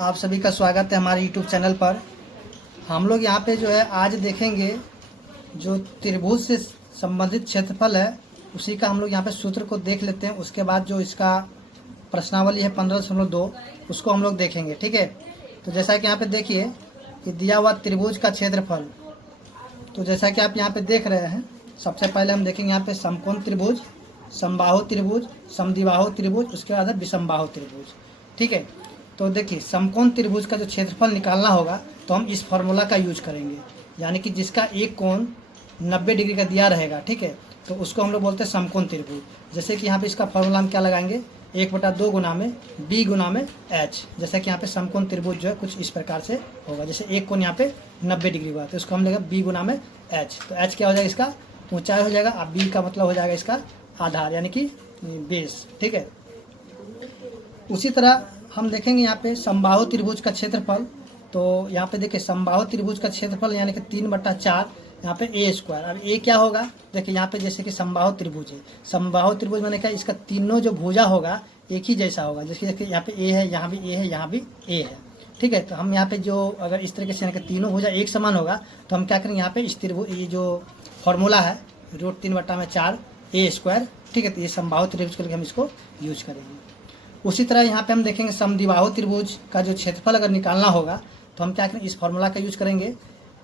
आप सभी का स्वागत है हमारे YouTube चैनल पर। हम लोग यहाँ पे जो है आज देखेंगे जो त्रिभुज से संबंधित क्षेत्रफल है उसी का हम लोग यहाँ पे सूत्र को देख लेते हैं। उसके बाद जो इसका प्रश्नावली है 15.2 उसको हम लोग देखेंगे, ठीक है। तो जैसा कि यहाँ पे देखिए कि दिया हुआ त्रिभुज का क्षेत्रफल, तो जैसा कि आप यहाँ पे देख रहे हैं, सबसे पहले हम देखेंगे यहाँ पे समकोण त्रिभुज, समबाहु त्रिभुज, समद्विबाहु त्रिभुज, उसके बाद है विषमबाहु त्रिभुज, ठीक है। तो देखिए समकोण त्रिभुज का जो क्षेत्रफल निकालना होगा तो हम इस फॉर्मूला का यूज करेंगे, यानी कि जिसका एक कोण 90 डिग्री का दिया रहेगा, ठीक है। तो उसको हम लोग बोलते हैं समकोण त्रिभुज। जैसे कि यहाँ पे इसका फॉर्मूला हम क्या लगाएंगे, 1/2 गुना में बी गुना में एच। जैसे कि यहाँ पे समकोण त्रिभुज जो है कुछ इस प्रकार से होगा। जैसे एक कोण यहाँ पे 90 डिग्री हुआ तो इसको हम लेगा बी गुना में एच। तो एच क्या हो जाएगा, इसका ऊंचाई हो जाएगा। अब बी का मतलब हो जाएगा इसका आधार यानी कि बेस, ठीक है। उसी तरह हम देखेंगे यहाँ पे समबाहु त्रिभुज का क्षेत्रफल। तो यहाँ पे देखिए समबाहु त्रिभुज का क्षेत्रफल यानी कि 3/4 यहाँ पे ए स्क्वायर। अब ए क्या होगा, देखिए यहाँ पे जैसे कि समबाहु त्रिभुज है, समबाहु त्रिभुज मैंने क्या, इसका तीनों जो भुजा होगा एक ही जैसा होगा। जैसे देखिए यहाँ पे ए है, यहाँ भी ए है, यहाँ भी ए है, ठीक है। तो हम यहाँ पे जो अगर इस तरीके से यानी कि तीनों भुजा एक समान होगा तो हम क्या करेंगे, यहाँ पे इस त्रिभुज ये जो फॉर्मूला है √3/4 ए स्क्वायर, ठीक है। तो ये समबाहु त्रिभुज के लिए हम इसको यूज करेंगे। उसी तरह यहाँ पे हम देखेंगे समद्विबाहु त्रिभुज का जो क्षेत्रफल अगर निकालना होगा तो हम क्या करेंगे, इस फॉर्मूला का यूज करेंगे।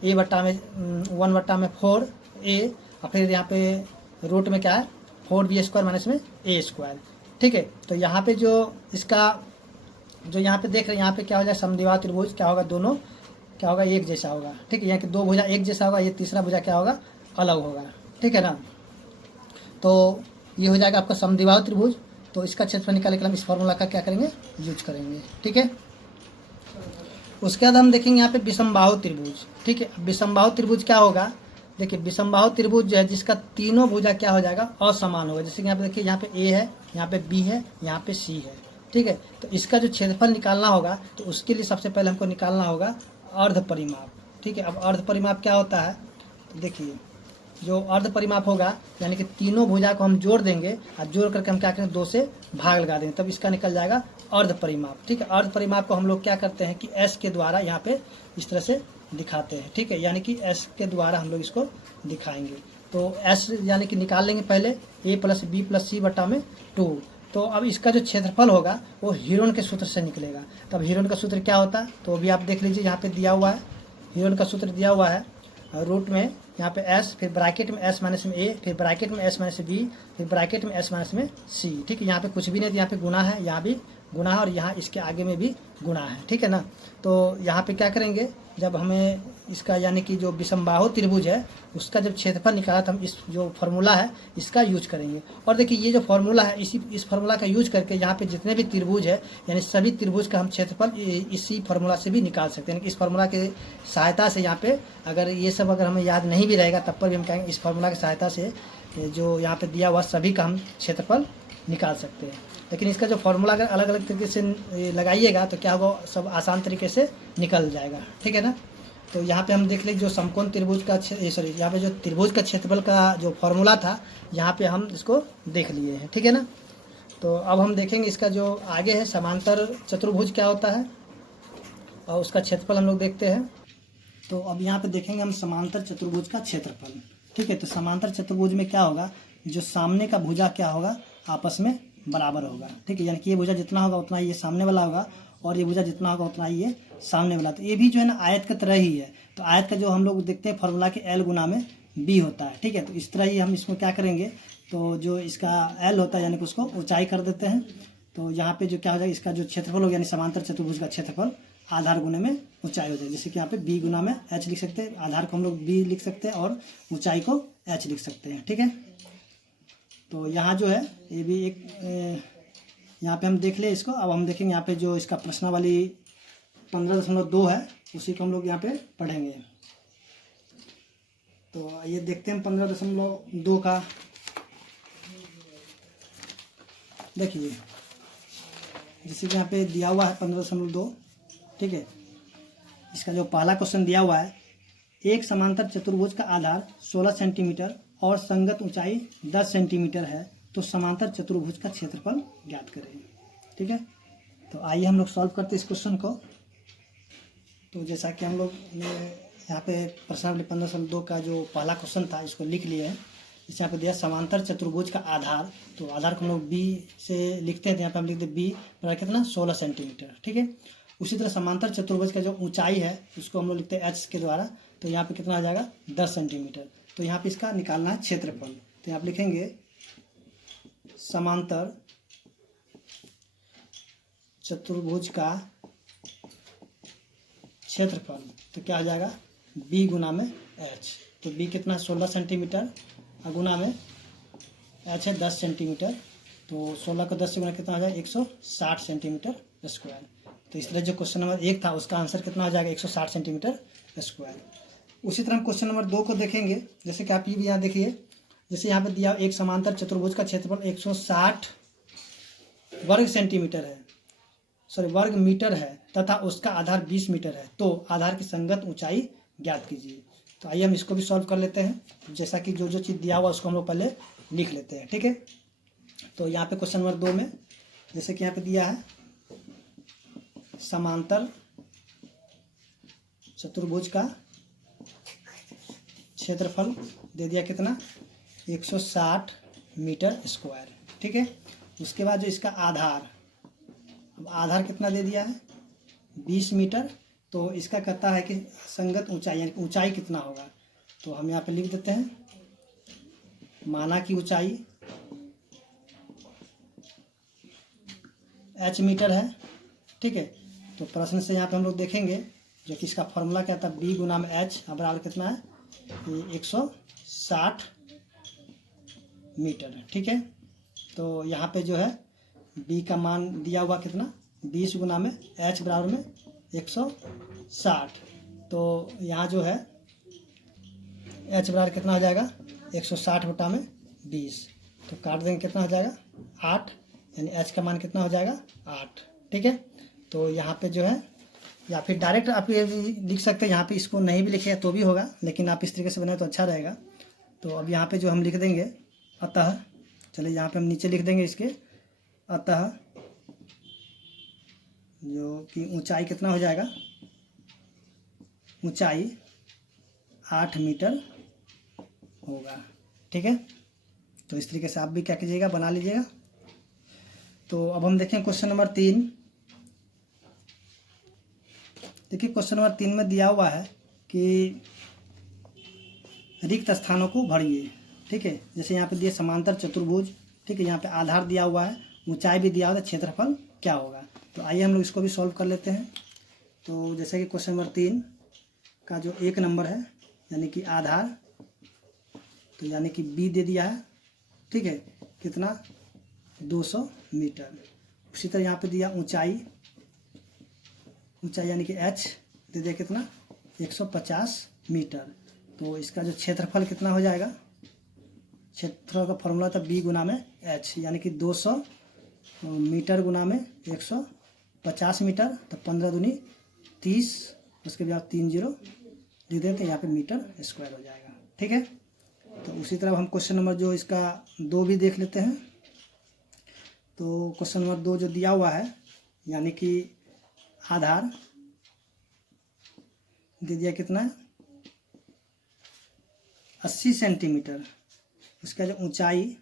A/1/4 ए और फिर यहाँ पे रूट में क्या है 4b² माइनस में ए स्क्वायर, ठीक है। तो यहाँ पे जो इसका जो यहाँ पे देख रहे हैं, यहाँ पे क्या हो जाए समद्विबाहु त्रिभुज क्या होगा, दोनों क्या होगा एक जैसा होगा, ठीक है। यहाँ के दो भुजा एक जैसा होगा, ये तीसरा भुजा क्या होगा अलग होगा, ठीक है ना। तो ये हो जाएगा आपका समद्विबाहु त्रिभुज। तो इसका क्षेत्रफल निकालने के लिए हम इस फॉर्मूला का क्या करेंगे, यूज करेंगे, ठीक है। उसके बाद हम देखेंगे यहाँ पे विषमबाहु त्रिभुज, ठीक है। विषमबाहु त्रिभुज क्या होगा, देखिए विषमबाहु त्रिभुज जो है जिसका तीनों भुजा क्या हो जाएगा असमान होगा। जैसे कि यहाँ पे देखिए यहाँ पे ए है, यहाँ पे बी है, यहाँ पे सी है, ठीक है। तो इसका जो क्षेत्रफल निकालना होगा तो उसके लिए सबसे पहले हमको निकालना होगा अर्ध परिमाप, ठीक है। अब अर्ध परिमाप क्या होता है, तो देखिए जो अर्ध परिमाप होगा यानी कि तीनों भुजा को हम जोड़ देंगे और जोड़ करके हम क्या करेंगे 2 से भाग लगा देंगे, तब इसका निकल जाएगा अर्ध परिमाप, ठीक है। अर्ध परिमाप को हम लोग क्या करते हैं कि एस के द्वारा यहाँ पे इस तरह से दिखाते हैं, ठीक है। यानी कि एस के द्वारा हम लोग इसको दिखाएंगे। तो एस यानी कि निकाल लेंगे पहले a + b + c/2। तो अब इसका जो क्षेत्रफल होगा वो हीरोन के सूत्र से निकलेगा। तब हीरोन का सूत्र क्या होता है तो अभी आप देख लीजिए, यहाँ पे दिया हुआ है हीरोन का सूत्र दिया हुआ है रूट में यहाँ पे s, फिर ब्रैकेट में s माइनस में a, फिर ब्रैकेट में s माइनस b, फिर ब्रैकेट में s माइनस में c, ठीक है। यहाँ पे कुछ भी नहीं, यहाँ पे गुना है, यहाँ भी गुना है और यहाँ इसके आगे में भी गुना है, ठीक है ना। तो यहाँ पे क्या करेंगे, जब हमें इसका यानी कि जो विषमबाहु त्रिभुज है उसका जब क्षेत्रफल निकाला तो हम इस जो फार्मूला है इसका यूज करेंगे। और देखिए ये जो फार्मूला है इस फार्मूला का यूज करके यहाँ पे जितने भी त्रिभुज है यानी सभी त्रिभुज का हम क्षेत्रफल इसी फार्मूला से भी निकाल सकते हैं। इस फार्मूला की सहायता से यहाँ पे अगर ये सब अगर हमें याद नहीं भी रहेगा तब पर भी हम कहेंगे इस फार्मूला की सहायता से जो यहाँ पे दिया हुआ सभी का हम क्षेत्रफल निकाल सकते हैं। लेकिन इसका जो फार्मूला अगर अलग अलग तरीके से लगाइएगा तो क्या होगा, सब आसान तरीके से निकल जाएगा, ठीक है ना। तो यहाँ पे हम देख लें जो समकोण त्रिभुज का यहाँ पे जो त्रिभुज का क्षेत्रफल का जो फार्मूला था यहाँ पे हम इसको देख लिए हैं, ठीक है ना। तो अब हम देखेंगे इसका जो आगे है समांतर चतुर्भुज क्या होता है और उसका क्षेत्रफल हम लोग देखते हैं। तो अब यहाँ पे देखेंगे हम समांतर चतुर्भुज का क्षेत्रफल, ठीक है। तो समांतर चतुर्भुज में क्या होगा, जो सामने का भुजा क्या होगा आपस में बराबर होगा, ठीक है। यानी कि ये भुजा जितना होगा उतना ही ये सामने वाला होगा और ये भुजा जितना होगा उतना ही ये सामने वाला। तो ये भी जो है ना आयत की तरह ही है। तो आयत का जो हम लोग देखते हैं फॉर्मूला के L गुना में B होता है, ठीक है। तो इस तरह ही हम इसमें क्या करेंगे, तो जो इसका L होता है यानी कि उसको ऊंचाई कर देते हैं। तो यहाँ पे जो क्या हो जाएगा, इसका जो क्षेत्रफल होगा यानी समांतर चतुर्भुज का क्षेत्रफल आधार गुने में ऊंचाई हो जाए। जैसे कि यहाँ पे B गुना में H लिख सकते हैं, आधार को हम लोग B लिख सकते हैं और ऊंचाई को H लिख सकते हैं, ठीक है। तो यहाँ जो है ये भी एक यहाँ पे हम देख ले इसको। अब हम देखेंगे यहाँ पे जो इसका प्रश्नावली 15.2 है उसी को हम लोग यहाँ पे पढ़ेंगे। तो ये देखते हैं 15.2 का। देखिए जैसे कि यहाँ पे दिया हुआ है 15.2, ठीक है। इसका जो पहला क्वेश्चन दिया हुआ है, एक समांतर चतुर्भुज का आधार 16 सेंटीमीटर और संगत ऊंचाई 10 सेंटीमीटर है तो समांतर चतुर्भुज का क्षेत्रफल ज्ञात करें, ठीक है। तो आइए हम लोग सॉल्व करते हैं इस क्वेश्चन को। तो जैसा कि हम लोग ने यहाँ पे प्रश्नावली 15.2 का जो पहला क्वेश्चन था इसको लिख लिए हैं। इस यहाँ पे दिया समांतर चतुर्भुज का आधार, तो आधार को हम लोग बी से लिखते हैं, तो यहाँ पे हम लिखते हैं बी बराबर कितना 16 सेंटीमीटर। ठीक है, उसी तरह समांतर चतुर्भुज का जो ऊंचाई है उसको हम लोग लिखते हैं एच के द्वारा, तो यहाँ पे कितना आ जाएगा 10 सेंटीमीटर। तो यहाँ पे इसका निकालना है क्षेत्रफल, तो यहाँ पे लिखेंगे समांतर चतुर्भुज का क्षेत्रफल, तो क्या आ जाएगा b गुना में h। तो b कितना 16 सेंटीमीटर और गुना में h है 10 सेंटीमीटर, तो 16 को 10 से गुना कितना आ जाएगा 160 सेंटीमीटर स्क्वायर। तो इस तरह जो क्वेश्चन नंबर 1 था उसका आंसर कितना आ जाएगा 160 सेंटीमीटर स्क्वायर। उसी तरह हम क्वेश्चन नंबर 2 को देखेंगे। जैसे कि आप ये भी यहाँ देखिए, जैसे यहाँ पे दिया एक समांतर चतुर्भुज का क्षेत्रफल 160 वर्ग सेंटीमीटर है, सॉरी वर्ग मीटर है, तथा उसका आधार 20 मीटर है, तो आधार की संगत ऊंचाई ज्ञात कीजिए। तो आइए हम इसको भी सॉल्व कर लेते हैं। जैसा कि जो जो चीज़ दिया हुआ उसको हम लोग पहले लिख लेते हैं। ठीक है, तो यहाँ पे क्वेश्चन नंबर 2 में जैसे कि यहाँ पे दिया है समांतर चतुर्भुज का क्षेत्रफल दे दिया कितना 160 मीटर स्क्वायर। ठीक है, उसके बाद जो इसका आधार, अब आधार कितना दे दिया है 20 मीटर, तो इसका कहता है कि संगत ऊंचाई यानी ऊंचाई कितना होगा। तो हम यहाँ पे लिख देते हैं माना की ऊंचाई h मीटर है। ठीक है, तो प्रश्न से यहाँ पे हम लोग देखेंगे जो कि इसका फॉर्मूला क्या था b गुना में h बराबर कितना है 160 मीटर। ठीक है, तो यहाँ पे जो है b का मान दिया हुआ कितना 20 गुना में h बराबर में 160, तो यहाँ जो है h बराबर कितना हो जाएगा 160 बटा में 20, तो काट देंगे कितना हो जाएगा 8, यानी h का मान कितना हो जाएगा 8। ठीक है, तो यहाँ पे जो है या फिर डायरेक्ट आप ये भी लिख सकते हैं, यहाँ पे इसको नहीं भी लिखे तो भी होगा, लेकिन आप इस तरीके से बनाए तो अच्छा रहेगा। तो अब यहाँ पे जो हम लिख देंगे अतः, चलिए यहाँ पे हम नीचे लिख देंगे इसके अतः जो कि ऊंचाई कितना हो जाएगा, ऊंचाई 8 मीटर होगा। ठीक है, तो इस तरीके से आप भी क्या कीजिएगा बना लीजिएगा। तो अब हम देखें क्वेश्चन नंबर 3। देखिए क्वेश्चन नंबर 3 में दिया हुआ है कि रिक्त स्थानों को भरिए। ठीक है, जैसे यहाँ पे दिया समांतर चतुर्भुज, ठीक है, यहाँ पे आधार दिया हुआ है, ऊंचाई भी दिया हुआ है, क्षेत्रफल क्या होगा। तो आइए हम लोग इसको भी सॉल्व कर लेते हैं। तो जैसे कि क्वेश्चन नंबर 3 का जो 1 नंबर है यानी कि आधार, तो यानी कि b दे दिया है। ठीक है, कितना 200 मीटर। उसी तरह यहाँ पे दिया ऊंचाई, ऊंचाई यानी कि h दे दिया कितना 150 मीटर, तो इसका जो क्षेत्रफल कितना हो जाएगा, क्षेत्रफल का फॉर्मूला था b गुना में h, यानी कि 200 मीटर गुना में 150 मीटर, तो 15 दूनी 30, उसके बाद 3 जीरो लिख देते हैं, यहाँ पे मीटर स्क्वायर हो जाएगा। ठीक है, तो उसी तरह हम क्वेश्चन नंबर जो इसका 2 भी देख लेते हैं। तो क्वेश्चन नंबर 2 जो दिया हुआ है यानी कि आधार दे दिया कितना 80 सेंटीमीटर, उसका जो ऊंचाई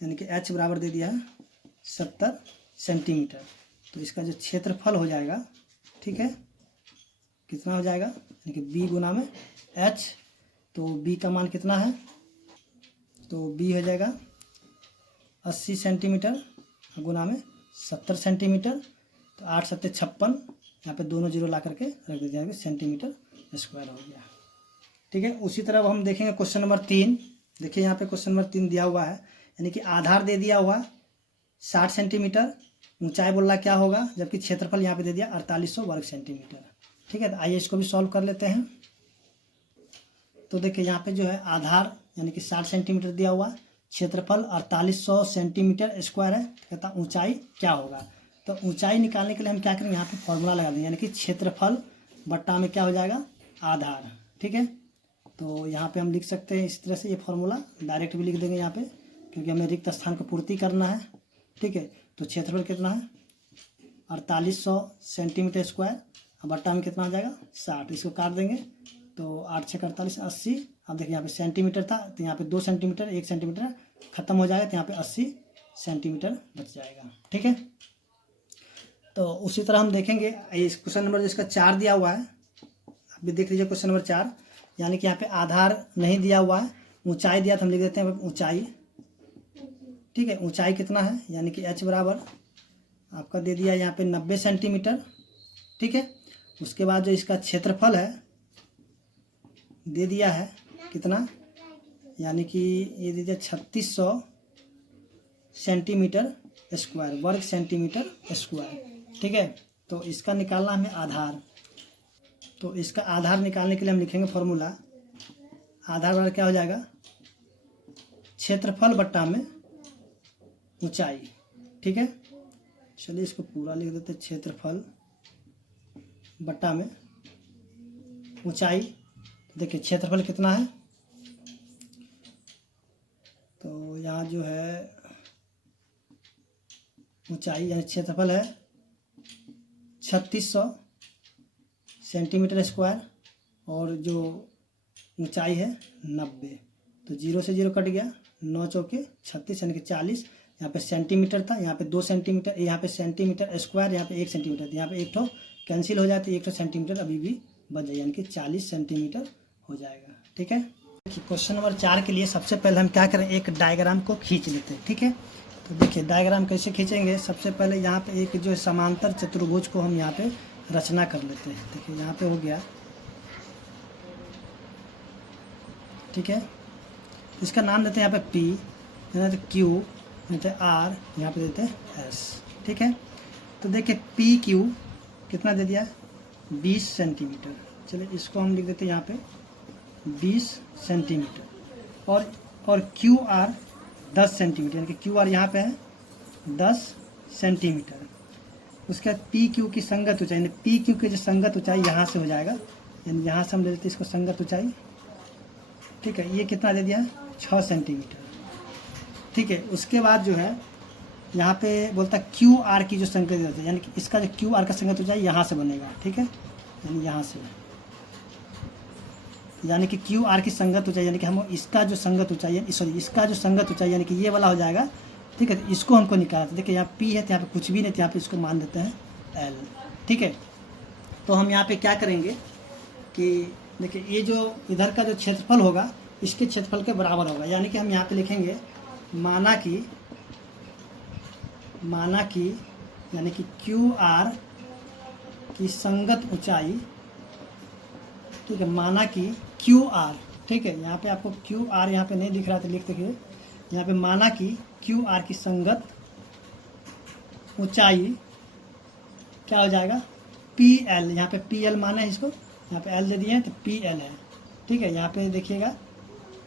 यानी कि h बराबर दे दिया है 70 सेंटीमीटर, तो इसका जो क्षेत्रफल हो जाएगा, ठीक है, कितना हो जाएगा यानी कि b गुना में h, तो b का मान कितना है, तो b हो जाएगा 80 सेंटीमीटर गुना में 70 सेंटीमीटर, तो 8 सत्ते 56, यहाँ पे दोनों जीरो ला करके रख दीजिए, यहाँ पे सेंटीमीटर स्क्वायर हो गया। ठीक है, उसी तरह हम देखेंगे क्वेश्चन नंबर 3। देखिए यहाँ पे क्वेश्चन नंबर 3 दिया हुआ है यानी कि आधार दे दिया हुआ 60 सेंटीमीटर, ऊंचाई बोल रहा क्या होगा, जबकि क्षेत्रफल यहाँ पे दे दिया 4800 वर्ग सेंटीमीटर। ठीक है, तो आइए इसको भी सॉल्व कर लेते हैं। तो देखिए यहाँ पे जो है आधार यानी कि 60 सेंटीमीटर दिया हुआ, क्षेत्रफल 4800 सेंटीमीटर स्क्वायर है, तो कहता ऊंचाई क्या होगा। तो ऊंचाई निकालने के लिए हम क्या करेंगे, यहाँ पे फॉर्मूला लगा देंगे, यानी कि क्षेत्रफल बट्टा में क्या हो जाएगा आधार। ठीक है, तो यहाँ पे हम लिख सकते हैं इस तरह से, ये फॉर्मूला डायरेक्ट भी लिख देंगे यहाँ पे, क्योंकि हमें रिक्त स्थान को पूर्ति करना है। ठीक है, तो क्षेत्रफल कितना है 4800 सेंटीमीटर स्क्वायर, अब बट्टा में कितना हो जाएगा 60, इसको काट देंगे तो 8 6 48 80। अब देखिए यहाँ पे सेंटीमीटर था तो यहाँ पे 2 सेंटीमीटर 1 सेंटीमीटर खत्म हो जाएगा तो यहाँ पे 80 सेंटीमीटर बच जाएगा। ठीक है, तो उसी तरह हम देखेंगे इस क्वेश्चन नंबर जिसका 4 दिया हुआ है, अभी देख लीजिए क्वेश्चन नंबर 4, यानी कि यहाँ पे आधार नहीं दिया हुआ है, ऊंचाई दिया तो हम लिख देते हैं ऊंचाई। ठीक है, ऊंचाई कितना है, यानी कि h बराबर आपका दे दिया यहाँ पे 90 सेंटीमीटर। ठीक है, उसके बाद जो इसका क्षेत्रफल है दे दिया है कितना, यानी कि ये दे दिया 3600 सेंटीमीटर स्क्वायर, वर्ग सेंटीमीटर स्क्वायर। ठीक है, तो इसका निकालना हमें आधार, तो इसका आधार निकालने के लिए हम लिखेंगे फॉर्मूला, आधार बराबर क्या हो जाएगा क्षेत्रफल बट्टा में ऊंचाई। ठीक है, चलिए इसको पूरा लिख देते हैं, क्षेत्रफल बट्टा में ऊंचाई। देखिए क्षेत्रफल कितना है, तो यहाँ जो है ऊंचाई यानी क्षेत्रफल है 3600 सेंटीमीटर स्क्वायर और जो ऊंचाई है 90, तो 0 से 0 कट गया, 9 चौके 36 यानी कि 40। यहाँ पे सेंटीमीटर था, यहाँ पे 2 सेंटीमीटर, यहाँ पे सेंटीमीटर स्क्वायर, यहाँ पे 1 सेंटीमीटर, यहाँ पे एक ठो कैंसिल हो जाती है, 1 सेंटीमीटर अभी भी बच जाए, यानी कि 40 सेंटीमीटर हो जाएगा। ठीक है, क्वेश्चन नंबर 4 के लिए सबसे पहले हम क्या करें, एक डायग्राम को खींच लेते हैं। ठीक है, तो देखिए डायग्राम कैसे खींचेंगे, सबसे पहले यहाँ पे एक जो समांतर चतुर्भुज को हम यहाँ पे रचना कर लेते हैं। देखिए यहाँ पे हो गया। ठीक है, इसका नाम देते हैं यहाँ पे P, यहाँ पे Q, यहाँ पे R, यहाँ पे देते हैं S। ठीक है, तो देखिए PQ कितना दे दिया है 20 सेंटीमीटर, चलिए इसको हम लिख देते हैं यहाँ पे 20 सेंटीमीटर, और QR 10 सेंटीमीटर, यानी कि QR यहाँ पे है 10 सेंटीमीटर। उसके बाद PQ की संगत ऊंचाई, यानी PQ की जो संगत ऊंचाई यहाँ से हो जाएगा, यानी यहाँ से हम ले लेते हैं इसको संगत ऊंचाई। ठीक है, ये कितना दे दिया है 6 सेंटीमीटर। ठीक है, उसके बाद जो है यहाँ पे बोलता है QR की जो संगत ऊंचाई, यानी कि इसका जो QR का संगत ऊंचाई यहाँ से बनेगा। ठीक है, यानी यहाँ से, यानी कि QR की संगत ऊंचाई, यानी कि हम इसका जो संगत ऊंचाई है, सॉरी इसका जो संगत ऊंचाई यानी कि ये वाला हो जाएगा। ठीक है, तो इसको हमको निकालना, देखिए यहाँ P है तो यहाँ पे कुछ भी नहीं, तो यहाँ पे इसको मान देते हैं L। ठीक है, तो हम यहाँ पे क्या करेंगे कि देखिए ये जो इधर का जो क्षेत्रफल होगा इसके क्षेत्रफल के बराबर होगा, यानी कि हम यहाँ पे लिखेंगे माना कि यानी कि QR की संगत ऊंचाई। ठीक है, माना कि QR, ठीक है, यहाँ पे आपको QR यहाँ पे नहीं दिख रहा था, लिख देखिए यहाँ पे माना कि QR की संगत ऊंचाई क्या हो जाएगा PL, यहाँ पे PL माना है, इसको यहाँ पे L दे दिए हैं तो PL है। ठीक है, यहाँ पे देखिएगा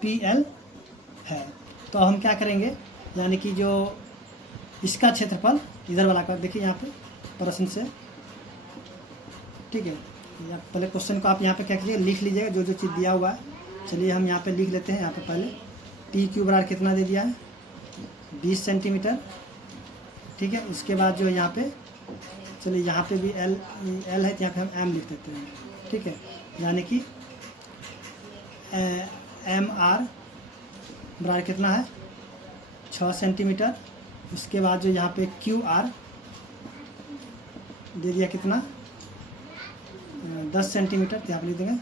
PL है, तो हम क्या करेंगे, यानी कि जो इसका क्षेत्रफल इधर वाला का देखिए यहाँ पे प्रश्न से। ठीक है, पहले क्वेश्चन को आप यहाँ पे क्या कीजिए लिख लीजिएगा जो जो चीज़ दिया हुआ है। चलिए हम यहाँ पे लिख लेते हैं, यहाँ पे पहले PQ बराबर कितना दे दिया है 20 सेंटीमीटर। ठीक है, उसके बाद जो यहाँ पे चलिए यहाँ पे भी L है तो यहाँ पे हम M लिख देते हैं। ठीक है, यानी कि MR बराबर कितना है 6 सेंटीमीटर। उसके बाद जो यहाँ पे QR दे दिया कितना 10 सेंटीमीटर, तो यहाँ पे लिख देंगे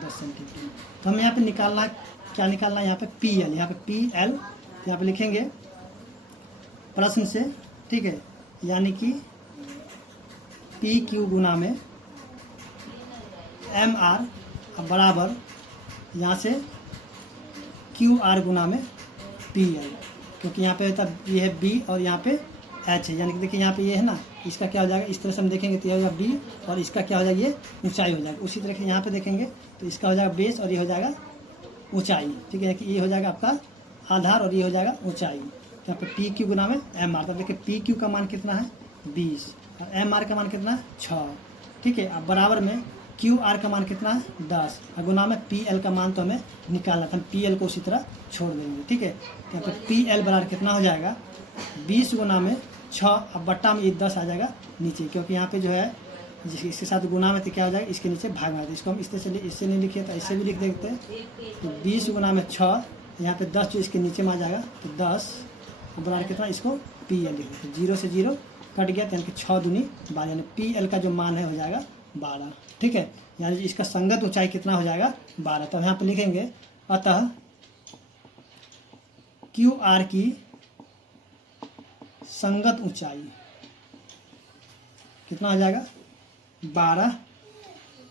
10 सेंटीमीटर। तो हमें यहाँ पे निकालना क्या निकालना है, यहाँ पे PL, यहाँ पे PL यहाँ पे लिखेंगे प्रश्न से। ठीक है, यानी कि PQ गुना में MR बराबर यहाँ से QR गुना में PL, क्योंकि यहाँ पे ये है B और यहाँ पे H है, यानी कि देखिए यहाँ पे ये है ना, इसका क्या हो जाएगा, इस तरह से हम देखेंगे तो ये हो जाएगा B और इसका क्या हो जाएगा ये ऊंचाई हो जाएगा। उसी तरह से यहाँ पे देखेंगे तो इसका हो जाएगा बेस और ये हो जाएगा ऊंचाई। ठीक है, कि ये हो जाएगा आपका आधार और ये हो जाएगा ऊंचाई। यहाँ पे PQ गुना में MR, तो देखिए PQ का मान कितना है 20 और MR का मान कितना है 6। ठीक है, अब बराबर में QR का मान कितना है 10 और गुना में PL का मान तो हमें निकालना था, हम PL को उसी तरह छोड़ देंगे। ठीक है, यहाँ पे PL बराबर कितना हो जाएगा 20 गुना में 6, अब बट्टा में ये 10 आ जाएगा नीचे, क्योंकि यहाँ पे जो है इसके साथ गुना में तो क्या हो जाएगा, इसके नीचे भाग में। इसको हम इस तरह से इससे नहीं लिखे तो ऐसे भी लिख देते हैं। तो 20 गुना में 6, यहाँ पे 10 जो इसके नीचे में आ जाएगा, तो 10 बराबर कितना, इसको पी एल लिख देते हैं। 0 से 0 कट गया, तो यानी कि 6 दूनी 12, यानी पी एल का जो मान है हो जाएगा 12। ठीक है, यानी इसका संगत ऊंचाई कितना हो जाएगा, 12। तो यहाँ पे लिखेंगे अतः क्यू आर की संगत ऊंचाई कितना हो जाएगा, 12।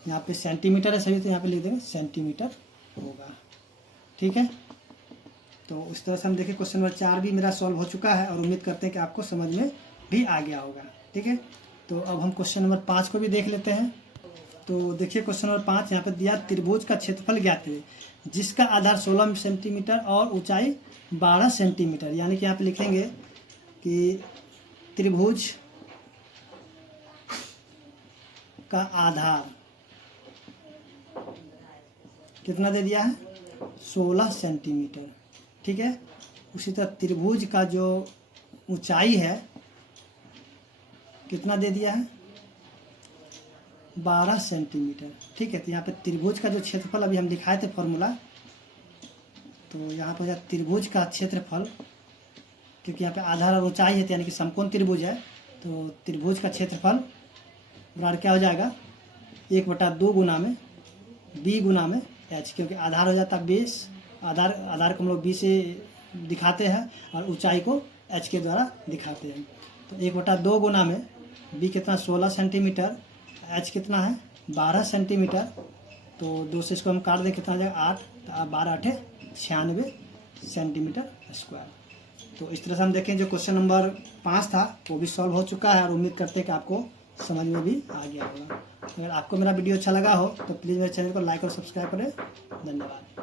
यहाँ पे सेंटीमीटर है सभी, तो यहाँ पे लिख देंगे सेंटीमीटर होगा। ठीक है, तो इस तरह से हम देखें क्वेश्चन नंबर 4 भी मेरा सॉल्व हो चुका है, और उम्मीद करते हैं कि आपको समझ में भी आ गया होगा। ठीक है, तो अब हम क्वेश्चन नंबर 5 को भी देख लेते हैं। तो देखिए क्वेश्चन नंबर 5 यहाँ पे दिया, त्रिभुज का क्षेत्रफल ज्ञात है जिसका आधार 16 सेंटीमीटर और ऊंचाई 12 सेंटीमीटर। यानी कि यहाँ पे लिखेंगे कि त्रिभुज का आधार कितना दे दिया है, 16 सेंटीमीटर। ठीक है, उसी तरह त्रिभुज का जो ऊंचाई है कितना दे दिया है, 12 सेंटीमीटर। ठीक है, तो यहाँ पे त्रिभुज का जो क्षेत्रफल अभी हम दिखाए थे फॉर्मूला, तो यहाँ पर त्रिभुज का क्षेत्रफल, क्योंकि यहाँ पे आधार और ऊंचाई है, तो यानी कि समकोण त्रिभुज है, तो त्रिभुज का क्षेत्रफल बराबर क्या हो जाएगा, 1/2 गुना में बी गुना में एच, क्योंकि आधार हो जाता है 20, आधार को हम लोग बी से दिखाते हैं और ऊंचाई को एच के द्वारा दिखाते हैं। तो 1/2 गुना में बी कितना 16 सेंटीमीटर, एच कितना है 12 सेंटीमीटर, तो 2 से इसको हम काट दें कितना आ जाएगा 8, तो 12 8 96 सेंटीमीटर स्क्वायर। तो इस तरह से हम देखें जो क्वेश्चन नंबर 5 था वो भी सॉल्व हो चुका है, और उम्मीद करते हैं कि आपको समझ में भी आ गया होगा। अगर आपको मेरा वीडियो अच्छा लगा हो तो प्लीज़ मेरे चैनल को लाइक और सब्सक्राइब करें। धन्यवाद।